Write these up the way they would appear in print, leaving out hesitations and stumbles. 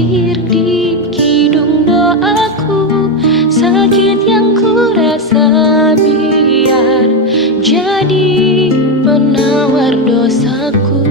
berzikir di kidung doaku. Sakit yang ku rasa biar jadi penawar dosaku.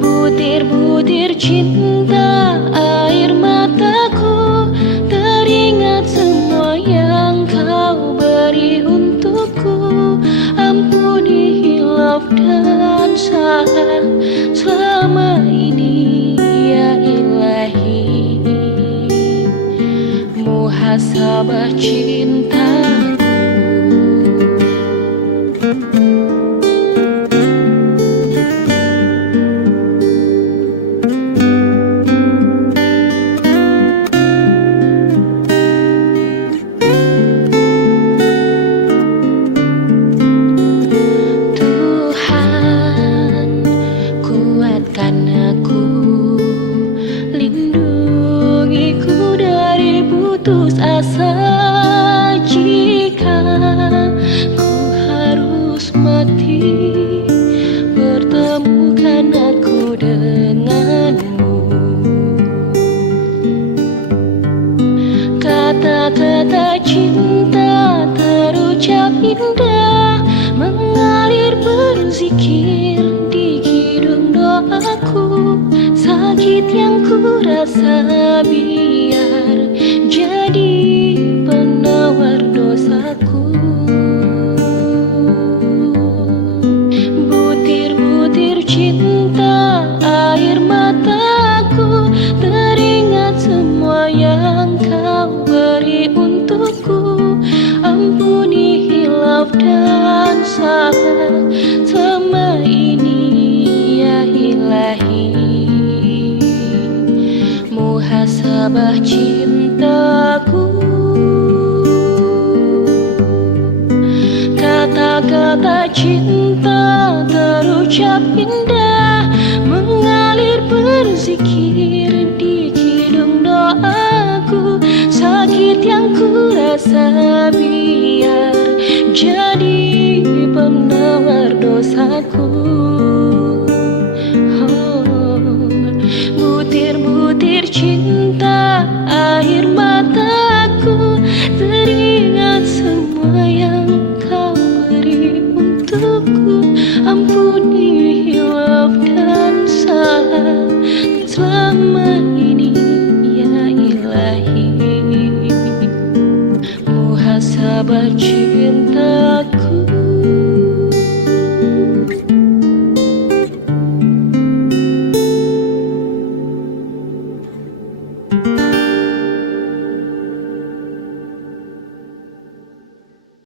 Butir-butir cinta air mataku, teringat semua yang kau beri untukku. Ampuni hilaf dan salah selama ini ya Ilahi. Muhasabah cintaku. Lindungiku dari putus asa. Jika ku harus mati, pertemukan aku denganmu. Kata-kata cinta terucap indah, mengalir berzikir di kidung doaku. Sakit yang ku rasa biar jadi penawar dosaku. Butir-butir cinta air mataku, teringat semua yang kau beri untukku. Ampuni hilaf dan salah selama ini ya Ilahi. Muhasabah cintaku. Kata-kata cinta terucap indah, mengalir berzikir di kidung doaku. Sakit yang ku rasa biar jadi penawar dosaku. Butir-butir cinta air mataku, teringat semua yang kau beri untukku. Ampuni hilaf dan salah selama ini ya Ilahi. Muhasabah cintaku.